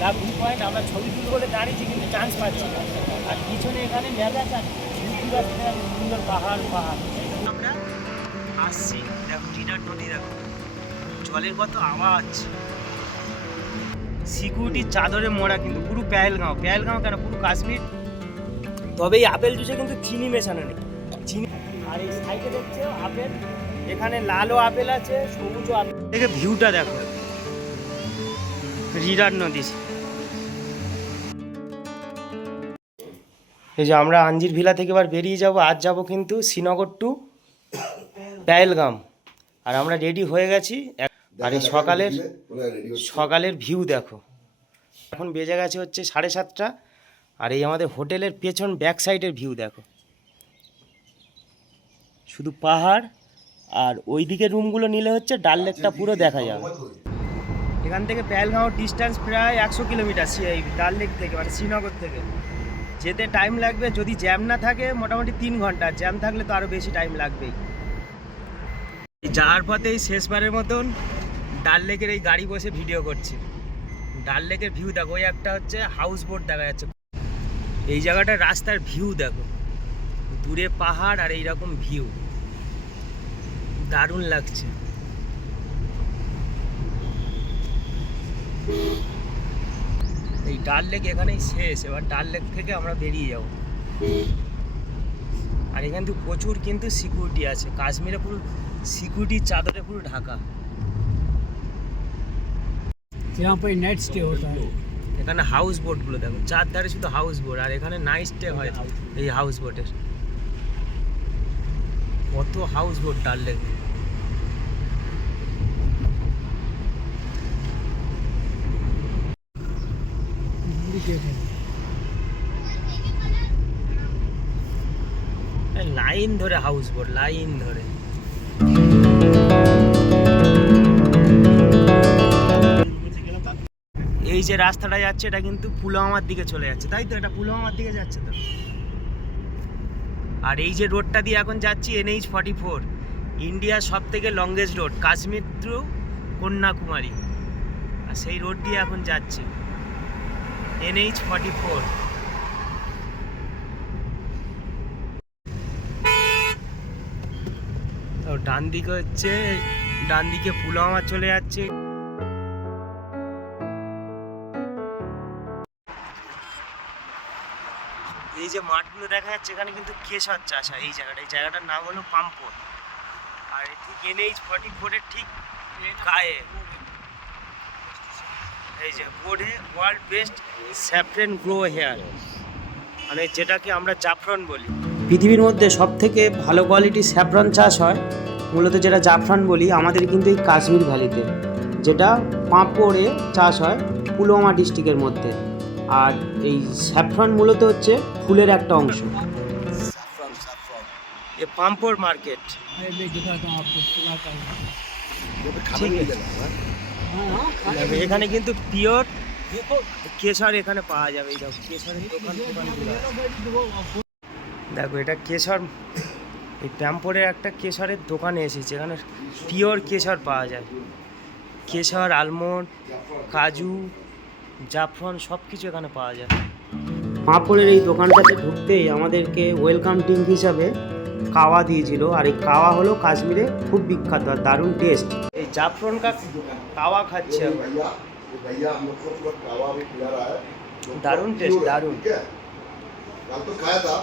লাভ point আমরা ছবি তুলবো বলে দাঁড়িয়েছি, কিন্তু চান্স পাচ্ছি না। আর পিছনে এখানে মেলা চান সুন্দর পাহাড় পাহাড়। আমরা আসছি, দেখো রিডার নদী, দেখো। জলের কত আওয়াজ। সিকিউরিটির চাদরে মোড়া কিন্তু, পুরো প্যালগাঁও প্যালগাঁও কেন? পুরো কাশ্মীর। তবে এই আপেল জুসে কিন্তু চিনি মেশানো নেই। চিনি আর এই সাইডে দেখছ, আপেল। এখানে লালও আপেল আছে, সবুজও আপেল। দেখে ভিউটা দেখো। রিডার নদী। এই যে আমরা আঞ্জির ভিলা থেকে এবার বেরিয়ে যাব, আজ যাব কিন্তু শ্রীনগর টু প্যালগাম আর আমরা রেডি হয়ে গেছি। আর এই সকালের সকালের ভিউ দেখো। এখন বেজে গেছে হচ্ছে সাড়ে সাতটা। আর এই আমাদের হোটেলের পেছন ব্যাক সাইডের ভিউ দেখো। শুধু পাহাড়, আর ওই দিকের রুমগুলো নিলে হচ্ছে ডাল লেকটা পুরো দেখা যাবে। এখান থেকে প্যালগাঁও ডিস্টেন্স প্রায় একশো কিলোমিটার ডাল লেক থেকে মানে শ্রীনগর থেকে। যেতে টাইম লাগবে, যদি জ্যাম না থাকে, মোটামুটি তিন ঘণ্টা। জ্যাম থাকলে তো আরও বেশি টাইম লাগবেই। যাওয়ার পথেই শেষবারের মতন ডাল লেকের এই গাড়ি বসে ভিডিও করছি। ডাল লেকের ভিউ দেখো, ওই একটা হচ্ছে হাউস বোট দেখা যাচ্ছে। এই জায়গাটার রাস্তার ভিউ দেখো। দূরে পাহাড় আর এইরকম ভিউ দারুণ লাগছে। এই ডাল লেক এখানেই শেষ এবার ডাল লেক থেকে আমরা বেরিয়ে যাব আর এখান থেকে প্রচুর কিন্তু সিকিউরিটি আছে কাশ্মীরে পুরো সিকিউরিটির চাদরে পুরো ঢাকা यहाँ पर नाइट स्टे होता है এখানে হাউস বোটগুলো দেখো চারধারে শুধু হাউস বোট আর এখানে নাইট স্টে হয় এই হাউস বোটের কত হাউস বোট ডাল লেক লাইন ধরে হাউস বোট লাইন ধরে। এই যে রাস্তাটা যাচ্ছে, এটা কিন্তু পুলওয়ামার দিকে চলে যাচ্ছে। তাই তো, এটা পুলওয়ামার দিকে যাচ্ছে তো। আর এই যে রোডটা দিয়ে এখন যাচ্ছি এনএইচ ফর্টি ফোর ইন্ডিয়ার সব থেকে longest road Kashmir through Kanyakumari. আর সেই রোড দিয়ে এখন যাচ্ছে। এনএইচ ফর্টি ফোর তো ডান দিকে হচ্ছে, ডান দিকে পুলওয়ামা চলে যাচ্ছে। এই যে মাঠগুলো দেখা যাচ্ছে, এখানে কিন্তু কেশর চাষ হয় এই জায়গাটা। এই জায়গাটার নাম হলো পাম্পর। আর ঠিক এনএইচ ফর্টি ফোরের ঠিক গায়ে এই যে বোর্ডে world best saffron grow here. মানে যেটাকে আমরা জাফরান বলি। পৃথিবীর মধ্যে সব থেকে ভালো কোয়ালিটির স্যাফরন চাষ হয় মূলত যেটা জাফরান বলি আমাদের কিন্তু এই কাশ্মীর ভ্যালিতে যেটা পাঁপড়ে চাষ হয় পুলওয়ামা ডিস্ট্রিক্টের মধ্যে। আর এই স্যাফরন মূলত হচ্ছে ফুলের একটা অংশ। এ পাম্পর মার্কেট এখানে কিন্তু পিওর কেশর এখানে পাওয়া যাবে দেখো, কেশরের দোকান দেখো, এটা কেশর, এই প্যাম্পোরের একটা কেশরের দোকানে এসেছে, এখানে পিওর কেশর পাওয়া যায়। কেশর, আলমন্ড, কাজু, জাফরন সব কিছু এখানে পাওয়া যায়। পাঁপড়ের এই দোকানটাতে ঢুকতেই আমাদেরকে ওয়েলকাম ড্রিঙ্ক হিসাবে কাওয়া দিয়েছিল, আর এই কাওয়া হলো কাশ্মীরে খুব বিখ্যাত আর দারুণ টেস্ট। जाफरन का कावा खाते हैं। भैया भैया हम लोग को कावा भी खिला रहा है। तो दारुण टेस्ट दारुण। कल तो खाया था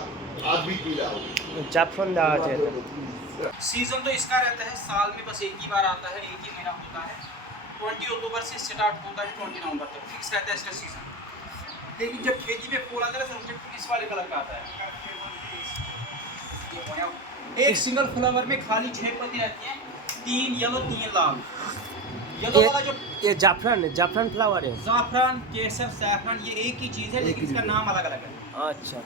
आज भी पी रहा हूँ। जाफरन दा आते हैं। तो सीज़न तो इसका रहता है साल में बस एक ही बार आता है एक ही महीना होता है। ट्वेंटी अक्टूबर से स्टार्ट होता है ट्वेंटी नवंबर तक। फिक्स रहता है इसका सीज़न लेकिन जब खेती में फूल आता है तो इस वाले कलर का आता है। एक सिंगल फ्लावर में खाली छह पत्ती रहती है। तीन येलो तीन लाल। येलो वाला जो ये जाफरान है जाफरान फ्लावर है। जाफरान केसर सैफरान ये एक ही चीज़ है लेकिन इसका नाम अलग अलग है। अच्छा।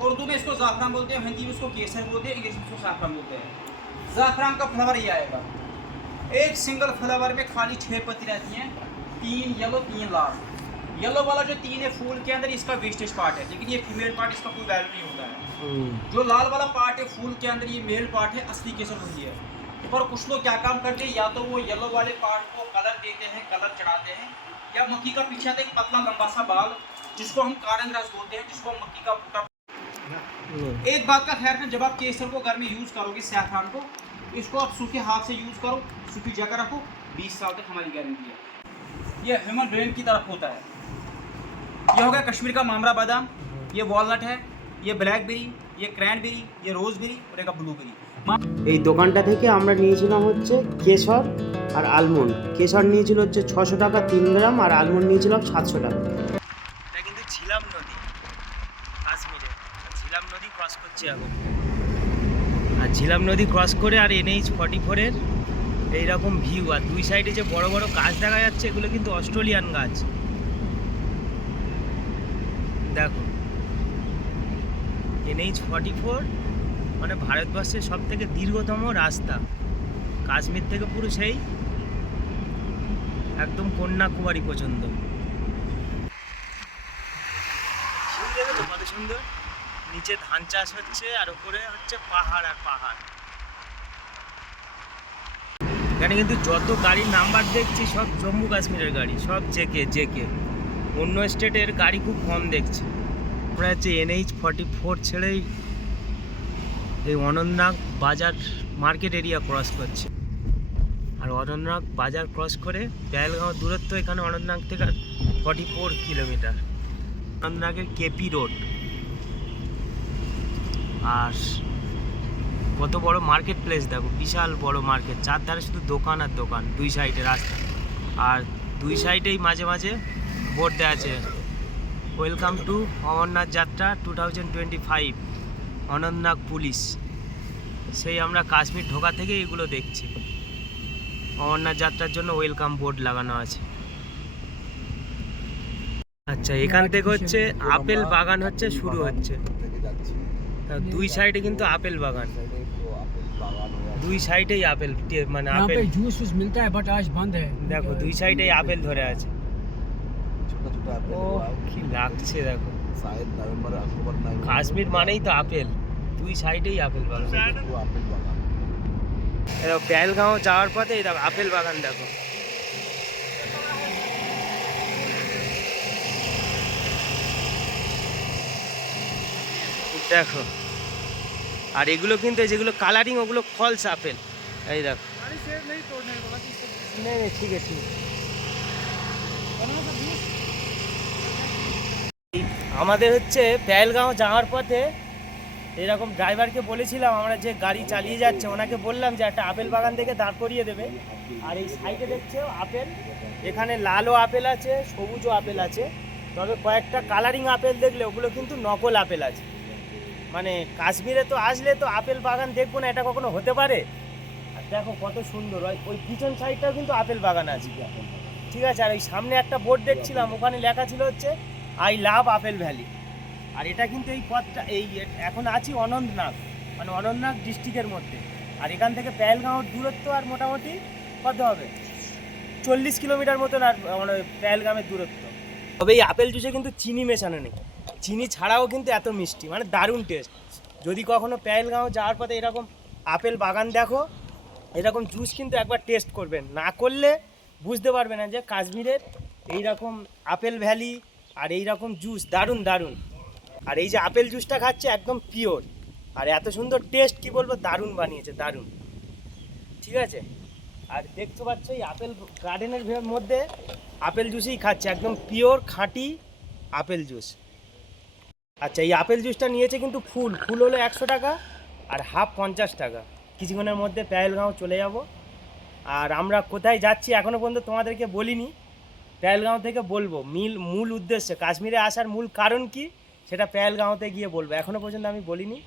उर्दू में इसको ज़ाफ़रान बोलते हैं हिंदी में इसको केसर बोलते हैं इंग्लिश में इसको ज़ाफ़रान बोलते हैं। ज़ाफ़रान का फ्लावर ये आएगा। एक सिंगल फ्लावर में खाली छः पत्ती रहती हैं तीन येलो तीन लाल। येलो वाला जो तीन है फूल के अंदर इसका वेस्टेज पार्ट है लेकिन ये फीमेल पार्ट इसका कोई वैल्यू नहीं होता है। हम्म, जो लाल वाला पार्ट है फूल के अंदर ये मेल पार्ट है असली केसर वही है। पर कुछ लोग क्या काम करते हैं? या तो वो येलो वाले पार्ट को कलर देते हैं कलर चढ़ाते हैं, या मक्की का पीछे आता एक पतला लंबा सा बाल, जिसको हम कारण रस बोलते हैं, जिसको मक्की का भुट्टा एक बात का ख्याल रखें, जब आप केसर को घर में यूज़ करोगे, सैफरान को, इसको आप सूखे हाथ से यूज़ करो, सूखी जगह रखो 20 साल तक हमारी गारंटी है। यह ह्यूमन ब्रेन की तरफ़ होता है। यह हो गया कश्मीर का मामरा बादाम, ये वॉलनट है, ये ब्लैकबेरी ये क्रैनबेरी ये रोजबेरी और एक ब्लूबेरी এই দোকানটা থেকে আমরা নিয়েছিলাম হচ্ছে কেশর আর আলমন্ড। কেশর নিয়েছিল হচ্ছে ছশো টাকা তিন গ্রাম আর আলমন্ড নিয়েছিলাম সাতশো টাকা। এটা কিন্তু ঝিলাম নদী, কাশ্মীরে। ঝিলাম নদী ক্রস করছে এখন। আর ঝিলাম নদী ক্রস করে আর এনএইচ ফর্টি ফোরের এইরকম ভিউ আর দুই সাইডে যে বড় বড় গাছ দেখা যাচ্ছে, এগুলো কিন্তু অস্ট্রেলিয়ান গাছ। দেখো, এনএইচ ফর্টি ফোর মানে ভারতবর্ষের সব থেকে দীর্ঘতম রাস্তা। কাশ্মীর থেকে পুরো সেই একদম কন্যাকুমারী পর্যন্ত। কত সুন্দর। নিচে ধান চাষ হচ্ছে আর উপরে হচ্ছে পাহাড় আর পাহাড়। এখানে কিন্তু যত গাড়ির নাম্বার দেখছি সব জম্মু কাশ্মীরের গাড়ি সব জেকে জেকে। অন্য স্টেটের গাড়ি খুব কম দেখছি। আমরা হচ্ছে এনএইচ ফর্টি ফোর ছেড়েই এই অনন্তনাগ বাজার মার্কেট এরিয়া ক্রস করছে। আর অনন্তনাগ বাজার ক্রস করে বেলগাঁও দূরত্ব এখানে অনন্তনাগ থেকে ফর্টি ফোর কিলোমিটার অনন্তনাগের কেপি রোড আর কত বড় মার্কেট প্লেস দেখো, বিশাল বড় মার্কেট চারধারে শুধু দোকান আর দোকান, দুই সাইডে রাস্তা। আর দুই সাইডেই মাঝে মাঝে বোর্ড দেওয়া আছে। Welcome to Amarnath Yatra two thousand twenty five Anantnag police. সেই আমরা কাশ্মীর ঢোকা থেকে এগুলো দেখছি। অমরনাথ যাত্রার জন্য ওয়েলকাম বোর্ড লাগানো আছে। আচ্ছা এখান থেকে হচ্ছে আপেল বাগান হচ্ছে শুরু হচ্ছে। দুই সাইডে কিন্তু আপেল বাগান। দুই সাইডেই আপেল মানে আপেল। জুস জুস মিলতা হ্যায় বাট আজ বন্ধ হ্যায় দেখো দুই সাইডেই আপেল ধরে আছে। ছোট ছোট আপেল ও কি লাগছে দেখো। शायद नवंबर अक्टूबर नवंबर কাশ্মীর মানেই তো আপেল দুই সাইডেই আপেল বাগান वो एप्पल बागान দেখো বেলগাঁও যাওয়ার পথে এই দেখো আপেল বাগান দেখো দেখো আর এগুলো কিন্তু এই যেগুলো কালারিং ওগুলো ফলস আপেল এই দেখো নেই নেই ঠিক আছে ঠিক আছে। আমাদের হচ্ছে প্যালগাঁও যাওয়ার পথে এরকম ড্রাইভারকে বলেছিলাম, আমরা যে গাড়ি চালিয়ে যাচ্ছে, ওনাকে বললাম যে একটা আপেল বাগান থেকে দাঁড় করিয়ে দেবে। আর এই সাইডে দেখছে আপেল, এখানে লালও আপেল আছে, সবুজও আপেল আছে, তবে কয়েকটা কালারিং আপেল দেখলে ওগুলো কিন্তু নকল আপেল আছে। মানে কাশ্মীরে তো আসলে তো আপেল বাগান দেখব না, এটা কখনো হতে পারে? আর দেখো কত সুন্দর, ওই ওই পিছন সাইডটাও কিন্তু আপেল বাগান আছে। ঠিক আছে, আর ওই সামনে একটা বোর্ড দেখছিলাম, ওখানে লেখা ছিল হচ্ছে আই লাভ আপেল ভ্যালি আর এটা কিন্তু এই পথটা, এই এখন আছি অনন্তনাগ মানে অনন্তনাগ ডিস্ট্রিক্টের মধ্যে। আর এখান থেকে পেহেলগাঁওর দূরত্ব আর মোটামুটি কত হবে? চল্লিশ কিলোমিটার মতন আর মানে পেহেলগামের দূরত্ব। তবে এই আপেল জুসে কিন্তু চিনি মেশানো নেই। চিনি ছাড়াও কিন্তু এত মিষ্টি মানে দারুণ টেস্ট যদি কখনো প্যালগাঁও যাওয়ার পথে এরকম আপেল বাগান দেখো, এরকম জুস কিন্তু একবার টেস্ট করবেন। না করলে বুঝতে পারবে না যে কাশ্মীরের এইরকম আপেল ভ্যালি আর এই রকম জুস দারুণ দারুণ। আর এই যে আপেল জুসটা খাচ্ছে একদম পিওর আর এত সুন্দর টেস্ট কি বলব, দারুণ বানিয়েছে, দারুণ। ঠিক আছে? আর দেখতে পাচ্ছ এই আপেল গার্ডেনের মধ্যে আপেল জুসই খাচ্ছে, একদম পিওর খাঁটি আপেল জুস আচ্ছা এই আপেল জুসটা নিয়েছে কিন্তু ফুল। ফুল হলো একশো টাকা, আর হাফ পঞ্চাশ টাকা। কিছুক্ষণের মধ্যে পেহেলগাঁও চলে যাব। আর আমরা কোথায় যাচ্ছি এখনও পর্যন্ত তোমাদেরকে বলিনি। পেহেলগাঁও থেকে বলব মিল মূল উদ্দেশ্য কাশ্মীরে আসার মূল কারণ কি? সেটা পেহেলগাঁওতে গিয়ে বলব। এখনও পর্যন্ত আমি বলিনি।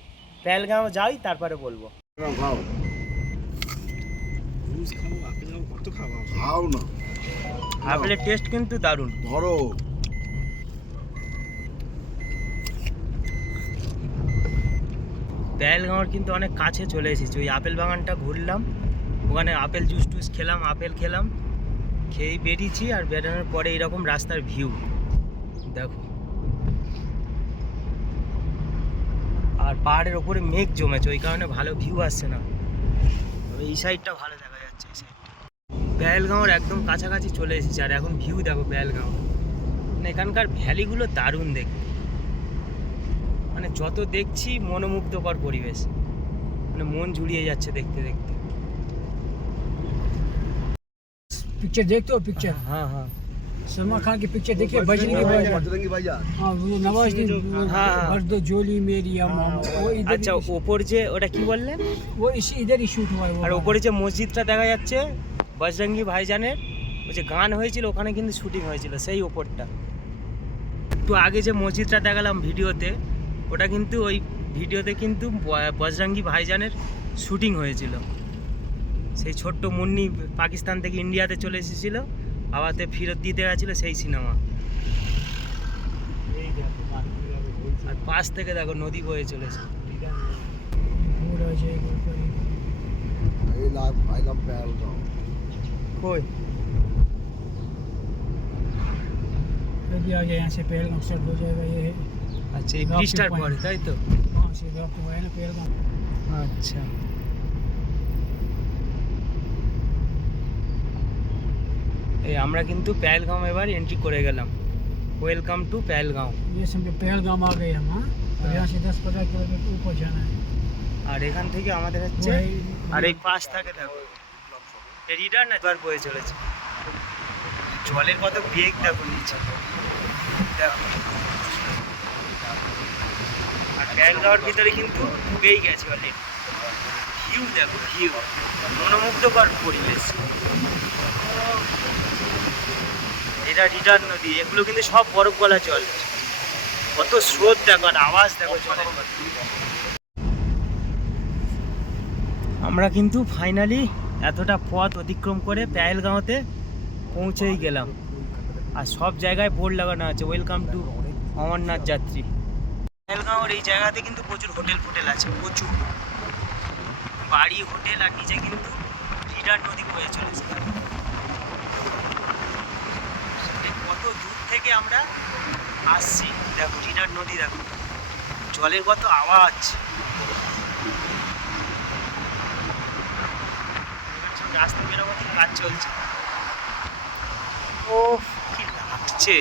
পেহেলগাঁও যাই তারপরে বলব। খাও। খাও না। আপেলের টেস্ট কিন্তু দারুণ। ধরো। পেহেলগাঁওর কিন্তু অনেক কাছে চলে এসেছি। ওই আপেল বাগানটা ঘুরলাম। ওখানে আপেল জুস টুস খেলাম আপেল খেলাম। খেয়েই বেরিয়েছি আর বেরোনোর পরে এরকম রাস্তার ভিউ দেখো। আর পাহাড়ের ওপরে মেঘ জমেছে, ওই কারণে ভালো ভিউ আসছে না। তবে এই সাইডটা ভালো দেখা যাচ্ছে পেহেলগাঁওর একদম কাছাকাছি চলে এসেছি, আর এখন ভিউ দেখো পেহেলগাঁও মানে এখানকার ভ্যালিগুলো দারুণ দেখতে। মানে যত দেখছি মনোমুগ্ধকর পরিবেশ। মানে মন জুড়িয়ে যাচ্ছে দেখতে দেখতে। पिक्चर देखते हो पिक्चर হ্যাঁ হ্যাঁ सलमान खान की पिक्चर देखिए बजरंगी भाईजान बजरंगी भाईजान हाँ वो नवाजुद्दीन वो हाँ, हाँ। भर दो जोली मेरी या मोहम्मद वो इधर আচ্ছা ওপর যে ওটা কি বললেন वो इसी इधर ही शूट हुआ है वो আর ওপরে যে মসজিদটা দেখা যাচ্ছে বজরঙ্গি ভাইজানের ওই যে গান হয়েছিল ওখানে কিন্তু শুটিং হয়েছিল সেই ওপরটা একটু আগে যে মসজিদটা দেখালাম ভিডিওতে ওটা কিন্তু ওই ভিডিওতে কিন্তু ব- বজরঙ্গি ভাইজানের শুটিং হয়েছিল সেই ছোট্ট মুন্নি পাকিস্তান থেকে ইন্ডিয়াতে চলে এসেছিল আবাতে ফেরত দিতে গেছিলো সেই সিনেমা আর পাশ থেকে দেখো নদী বয়ে চলেছে पूरा जाएगा ऊपर ही। I love I love Pahalgam কই यदि आ जाए यहाँ से पहलगाम स्टार्ट हो जाएगा ये है আচ্ছা এই Rocky ব্রিজটার point. পরে তাই তো वहाँ से राफ्ट हुआ है ना पहलगाम আচ্ছা আমরা কিন্তু পেহেলগাঁও এবার এন্ট্রি করে গেলাম ওয়েলকাম টু পেহেলগাঁও ये समझो पहलगाम आ गए हम हाँ और हाँ। यहाँ से दस पंद्रह किलोमीटर ऊपर जाना है আর এখান থেকে আমাদের হচ্ছে वो है- আর এই পাশ থাকে দেখো রিডার না এবার বয়ে চলেছে জলের কত বেগ দেখো নিচে দেখো আর পেহেলগাঁওর ভিতরে কিন্তু ঢুকেই গেছে অলরেডি হিউ দেখো হিউ মনোমুগ্ধকর পরিবেশ এটা রিটার্ন নদী, এগুলো কিন্তু সব বরফ গলা জল। কত স্রোত দেখো আর আওয়াজ দেখো জলের আমরা কিন্তু ফাইনালি এতটা পথ অতিক্রম করে পেহেলগাঁওতে পৌঁছেই গেলাম। আর সব জায়গায় বোর্ড লাগানো আছে ওয়েলকাম টু অমরনাথ যাত্রী। পেহেলগাঁওর এই জায়গাতে কিন্তু প্রচুর হোটেল ফোটেল আছে, প্রচুর। বাড়ি, হোটেল আর নিচে কিন্তু রিডার নদী বয়ে চলেছে এই কত দূর থেকে আমরা আসছি। দেখো রিডার নদী, দেখো। জলের কত আওয়াজ। রাস্তা মেরামতির কাজ চলছে। ও কি লাগছে।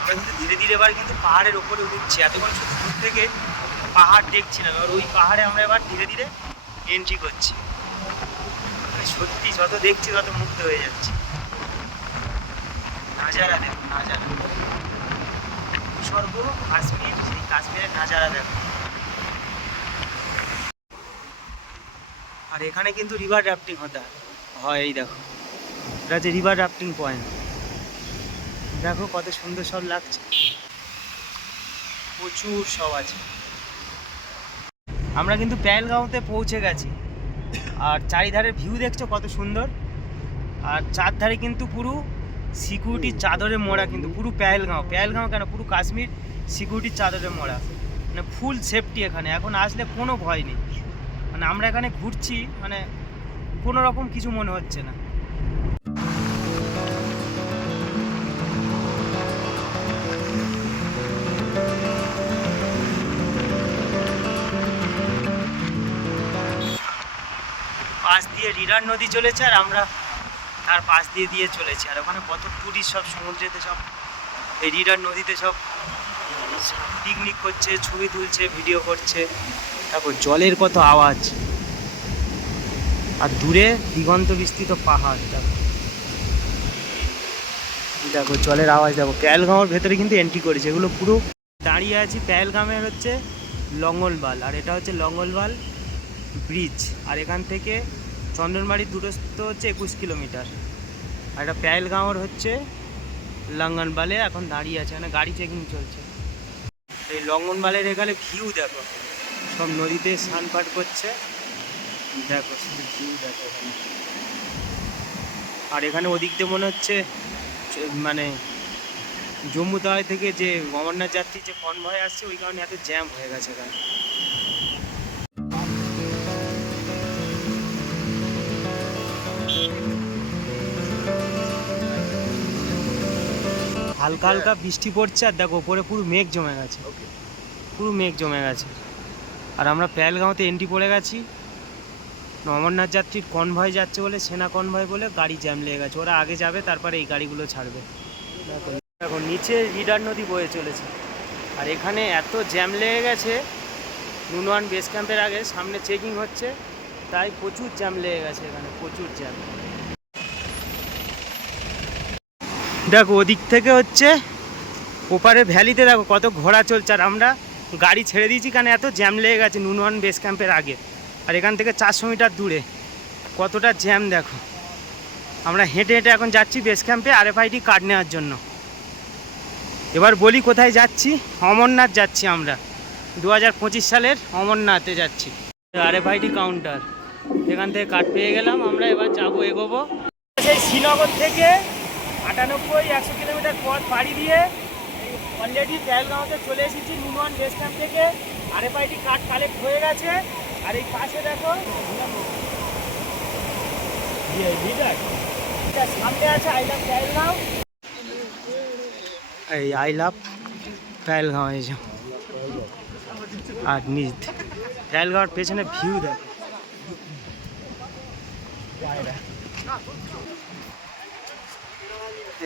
আমরা কিন্তু ধীরে ধীরে এবার কিন্তু পাহাড়ের ওপরে উঠছি। এতক্ষণ শুধু দূর থেকে পাহাড় দেখছিলাম এবার ওই পাহাড়ে আমরা এবার ধীরে ধীরে এন্ট্রি করছি। সত্যি, যত দেখছি তত মুগ্ধ হয়ে যাচ্ছি। নাজারা দেখো নাজারা। স্বর্গ, কাশ্মীর, সেই কাশ্মীরের নাজারা দেখো আর এখানে কিন্তু রিভার রাফটিং হতে হয়। এই দেখো। এটা হচ্ছে রিভার রাফটিং পয়েন্ট দেখো কত সুন্দর সব লাগছে। প্রচুর সব আছে। আমরা কিন্তু প্যালগাঁওতে পৌঁছে গেছি। আর চারিধারে ভিউ দেখছ কত সুন্দর। আর চারধারে কিন্তু পুরো সিকিউরিটির চাদরে মোড়া কিন্তু, পুরো প্যালগাঁও প্যালগাঁও কেন? পুরো কাশ্মীর সিকিউরিটির চাদরে মোড়া। মানে ফুল সেফটি এখানে। এখন আসলে কোনো ভয় নেই। মানে আমরা এখানে ঘুরছি মানে কোনো রকম কিছু মনে হচ্ছে না। পাশ দিয়ে রিডার নদী চলেছে আর আমরা তার পাশ দিয়ে দিয়ে চলেছি। আর ওখানে কত টুরিস্ট সব সমুদ্রেতে সব, এই রিডার নদীতে সব পিকনিক করছে, ছবি তুলছে ভিডিও করছে। তারপর জলের কত আওয়াজ। আর দূরে দিগন্ত বিস্তৃত পাহাড়, দেখো। দেখো, জলের আওয়াজ, দেখো। প্যালগাঁওর ভেতরে কিন্তু এন্ট্রি করেছে। এগুলো পুরো দাঁড়িয়ে আছি প্যালগামের হচ্ছে লঙ্গলবাল। আর এটা হচ্ছে লঙ্গলবাল ব্রিজ আর এখান থেকে চন্দনবাড়ির দূরত্ব হচ্ছে একুশ কিলোমিটার। আর এটা প্যালগাঁওর হচ্ছে লঙ্গনবালে, এখন দাঁড়িয়ে আছে মানে গাড়ি চেকিং চলছে। এই লঙ্গনবালের এখানে ভিউ দেখো, সব নদীতে স্নান পাট করছে। দেখো, শুধু ভিউ দেখো আর এখানে ওদিক দিয়ে মনে হচ্ছে মানে জম্মু থেকে যে অমরনাথ যাত্রী যে কনভয় আসছে, ওই কারণে এত জ্যাম হয়ে গেছে এখানে। হালকা হালকা বৃষ্টি পড়ছে আর দেখো ওপরে পুরো মেঘ জমে গেছে। পুরো মেঘ জমে গেছে। আর আমরা প্যালগাঁওতে এন্ট্রি পড়ে গেছি। অমরনাথ যাত্রী কনভয় যাচ্ছে বলে সেনা কনভয় বলে গাড়ি জ্যাম লেগে গেছে। ওরা আগে যাবে তারপরে এই গাড়িগুলো ছাড়বে। দেখো দেখো নিচে রিডার নদী বয়ে চলেছে। আর এখানে এত জ্যাম লেগে গেছে। নুনওয়ান বেস ক্যাম্পের আগে সামনে চেকিং হচ্ছে। তাই প্রচুর জ্যাম লেগে গেছে এখানে প্রচুর জ্যাম দেখো, ওদিক থেকে হচ্ছে ওপারে ভ্যালিতে দেখো কত ঘোড়া চলছে। আর আমরা গাড়ি ছেড়ে দিয়েছি কারণ এত জ্যাম লেগে গেছে নুনওয়ান বেস ক্যাম্পের আগে। আর এখান থেকে চারশো মিটার দূরে। কতটা জ্যাম দেখো। আমরা হেঁটে হেঁটে এখন যাচ্ছি বেস ক্যাম্পে আর আরএফআইডি কার্ড নেওয়ার জন্য। এবার বলি কোথায় যাচ্ছি? অমরনাথ যাচ্ছি আমরা। দু হাজার পঁচিশ সালের অমরনাথে যাচ্ছি। আর আরএফআইডি কাউন্টার। এখান থেকে কার্ড পেয়ে গেলাম। আমরা এবার যাব এগোবো। সেই শ্রীনগর থেকে আটানব্বই, একশো কিলোমিটার পথ পাড়ি দিয়ে অলরেডি তেলগাঁওতে চলে এসেছি নুনওয়ান বেস ক্যাম্প থেকে। আরএফআইডি কার্ড কালেক্ট হয়ে গেছে। আর এই পাশে দেখো সামনে আছে আই লাভ তেলগাঁও এই আই লাভ পেহেলগাঁও এই যে। আর নিচ পেহেলগাঁওর পেছনে ভিউ দেখো।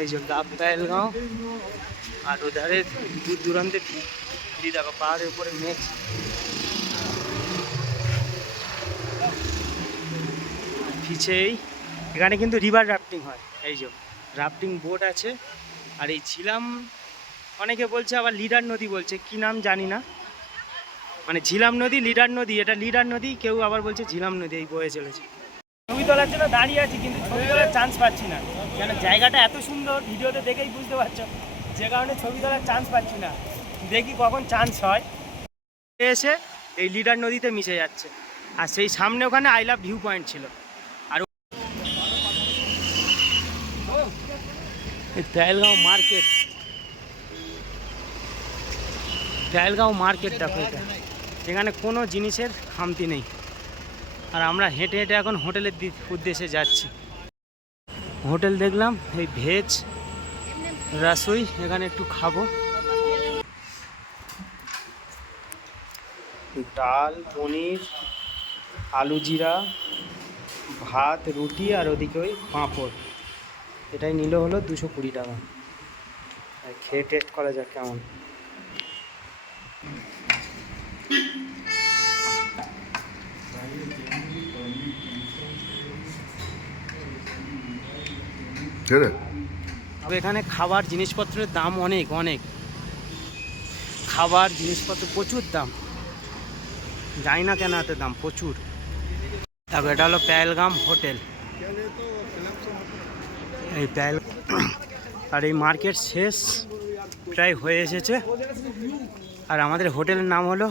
এই যে আর ওধারে দূর দূরান্তে ভিড় দেখো পাহাড়ের উপরে মেঘ। পিছেই, এখানে কিন্তু রিভার রাফটিং হয়। এই যে রাফটিং বোট আছে। আর এই ঝিলাম, অনেকে বলছে আবার লিডার নদী বলছে, কি নাম জানি না। মানে ঝিলাম নদী, লিডার নদী, এটা লিডার নদী, কেউ আবার বলছে ঝিলাম নদী, এই বয়ে চলেছে। ছবি তোলার জন্য দাঁড়িয়ে আছি, কিন্তু ছবি তোলার চান্স পাচ্ছি না। কেন জায়গাটা এত সুন্দর, ভিডিওতে দেখেই বুঝতে পারছ। যে কারণে ছবি তোলার চান্স পাচ্ছি না। দেখি কখন চান্স হয়। এসে এই লিডার নদীতে মিশে যাচ্ছে। আর সেই সামনে ওখানে আই লাভ ভিউ পয়েন্ট ছিল। আর পেহেলগাঁও মার্কেট পেহেলগাঁও মার্কেট। দেখো এটা এখানে কোনো জিনিসের খামতি নেই। আর আমরা হেঁটে হেঁটে এখন হোটেলের উদ্দেশ্যে যাচ্ছি। হোটেল দেখলাম, এই ভেজ রাসুই, এখানে একটু খাব। ডাল, পনির, আলু জিরা, ভাত, রুটি, আর ওদিকে ওই পাঁপড়। এটাই নিল হলো দুশো কুড়ি টাকা। খেয়ে টেস্ট করা যাক কেমন। তবে এখানে খাবার জিনিসপত্রের দাম অনেক অনেক। খাবার জিনিসপত্র প্রচুর দাম। জানি না কেন এত দাম প্রচুর। তারপর এটা হলো প্যালগাম হোটেল। এই প্যাল আর এই মার্কেট শেষ, প্রায় হয়ে এসেছে। আর আমাদের হোটেলের নাম হলো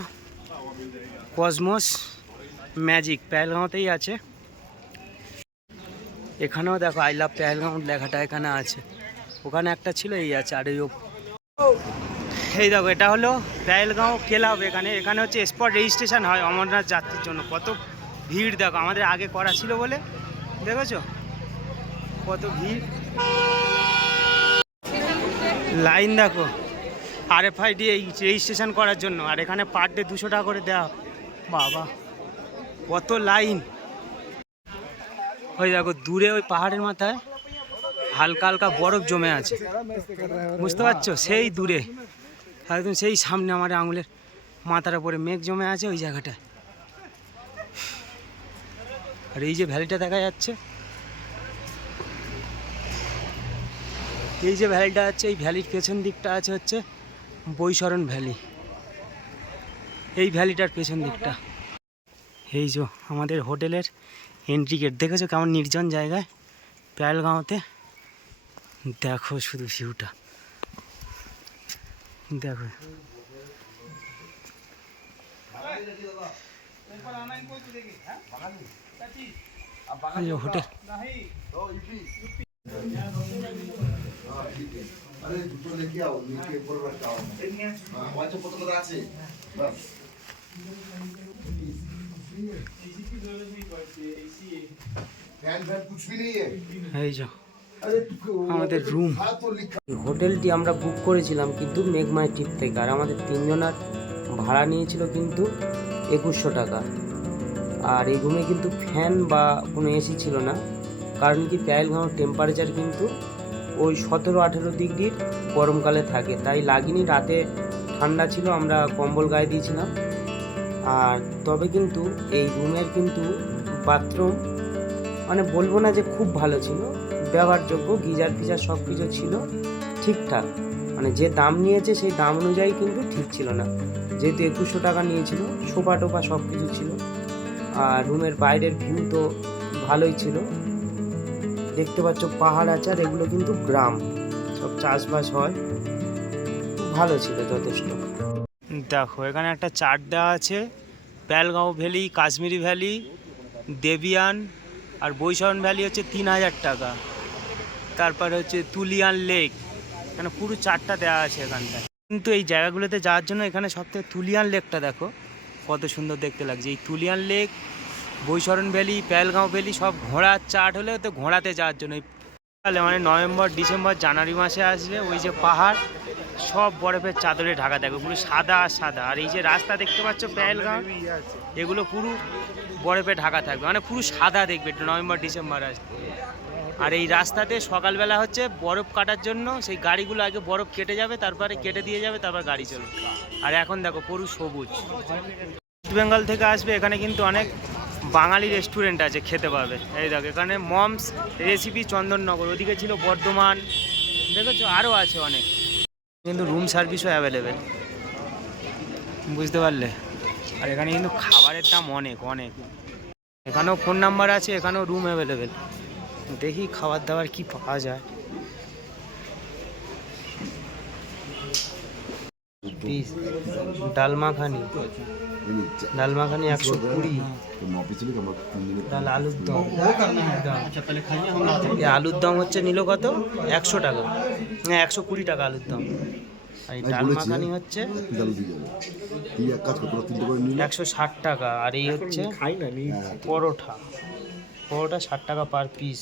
কসমোস ম্যাজিক। প্যালগাঁওতেই আছে। এখানেও দেখো আই লাভ পেহেলগাঁও লেখাটা এখানে আছে। ওখানে একটা ছিল, এই আছে, আর এই এই দেখো, এটা হলো পেহেলগাঁও ক্লাব এখানে। এখানে হচ্ছে স্পট রেজিস্ট্রেশন হয় অমরনাথ যাত্রীর জন্য। কত ভিড় দেখো, আমাদের আগে করা ছিল বলে। দেখেছ? কত ভিড়। লাইন দেখো আর এফ আইডি এই রেজিস্ট্রেশন করার জন্য। আর এখানে পার ডে দুশো টাকা করে দেওয়া বাবা, কত লাইন। ওই দেখো, দূরে ওই পাহাড়ের মাথায় হালকা হালকা বরফ জমে আছে। বুঝতে পারছ? সেই দূরে। একদম সেই সামনে আমার আঙুলের মাথার উপরে মেঘ জমে আছে ওই জায়গাটায়। আর এই যে ভ্যালিটা দেখা যাচ্ছে, এই যে ভ্যালিটা আছে, এই ভ্যালির পেছন দিকটা আছে হচ্ছে বৈশরণ ভ্যালি। এই ভ্যালিটার পেছন দিকটা। এই যে আমাদের হোটেলের এন্ট্রি গেট দেখেছ কেমন নির্জন জায়গায়? প্যালগাঁওতে? দেখো শুধু ভিউটা দেখো। হোটেল। আমাদের রুম হোটেলটি আমরা বুক করেছিলাম কিন্তু মেঘমাই ট্রিপ থেকে, আর আমাদের তিনজনার ভাড়া নিয়েছিল কিন্তু একুশশো টাকা। আর এই রুমে কিন্তু ফ্যান বা কোনো এসি ছিল না, কারণ কি প্যায়েলগাঁওয়ের টেম্পারেচার কিন্তু ওই সতেরো আঠেরো ডিগ্রির গরমকালে থাকে। তাই লাগিনি, রাতে ঠান্ডা ছিল, আমরা কম্বল গায়ে দিয়েছিলাম। আর তবে কিন্তু এই রুমের কিন্তু বাথরুম মানে বলব না যে খুব ভালো ছিল, ব্যবহারযোগ্য, গিজার ফিজার সব কিছু ছিল ঠিকঠাক। মানে যে দাম নিয়েছে সেই দাম অনুযায়ী কিন্তু ঠিক ছিল না। যেহেতু একুশশো টাকা নিয়েছিল, সোফা টোফা সব কিছু ছিল, আর রুমের বাইরের ভিউ তো ভালোই ছিল। দেখতে পাচ্ছ পাহাড় আচার, এগুলো কিন্তু গ্রাম। সব চাষবাস হয়, ভালো ছিল যথেষ্ট। দেখো, এখানে একটা চার্ট দেওয়া আছে। প্যালগাঁও ভ্যালি, কাশ্মীরি ভ্যালি, দেবিয়ান আর বৈশরণ ভ্যালি হচ্ছে তিন হাজার টাকা। তারপর হচ্ছে তুলিয়ান লেক, এখানে পুরো চারটা দেওয়া আছে এখানটায়। কিন্তু এই জায়গাগুলোতে যাওয়ার জন্য এখানে সবথেকে তুলিয়ান লেকটা দেখো, কত সুন্দর দেখতে লাগছে। এই Tulian lake Baisaran valley Pahalgam valley সব ঘোড়ার চার্ট হলে তো ঘোড়াতে যাওয়ার জন্য। তাহলে মানে নভেম্বর, ডিসেম্বর, জানুয়ারি মাসে আসলে ওই যে পাহাড় সব বরফের চাদরে ঢাকা থাকবে পুরো সাদা আর সাদা। আর এই যে রাস্তা দেখতে পাচ্ছ প্যালগাঁও এগুলো পুরো বরফে ঢাকা থাকবে। মানে পুরো সাদা দেখবে নভেম্বর ডিসেম্বর আসলে আর এই রাস্তাতে সকালবেলা হচ্ছে বরফ কাটার জন্য সেই গাড়িগুলো আগে বরফ কেটে যাবে তারপরে কেটে দিয়ে যাবে তারপর গাড়ি চলবে। আর এখন দেখো পুরো সবুজ। ওয়েস্ট বেঙ্গল থেকে আসবে এখানে কিন্তু অনেক বাঙালি রেস্টুরেন্ট আছে খেতে পাবে। এই দেখো এখানে মমস রেসিপি চন্দননগর ওদিকে ছিল বর্ধমান। দেখেছ? আরও আছে অনেক। কিন্তু রুম সার্ভিসও অ্যাভেলেবেল বুঝতে পারলে? আর এখানে কিন্তু খাবারের দাম অনেক অনেক। এখানেও ফোন নাম্বার আছে, এখানেও রুম অ্যাভেলেবেল দেখি খাবার দাবার কি পাওয়া যায়। ডাল মাখানি। ডাল মাখানি একশো কুড়ি। ডাল আলুর দম এই আলুর দম হচ্ছে নিল কত? একশো টাকা। হ্যাঁ একশো কুড়ি টাকা আলুর দম। আর এই ডাল মাখানি হচ্ছে। একশো ষাট টাকা। আর এই হচ্ছে পরোটা। পরোটা ষাট টাকা পার পিস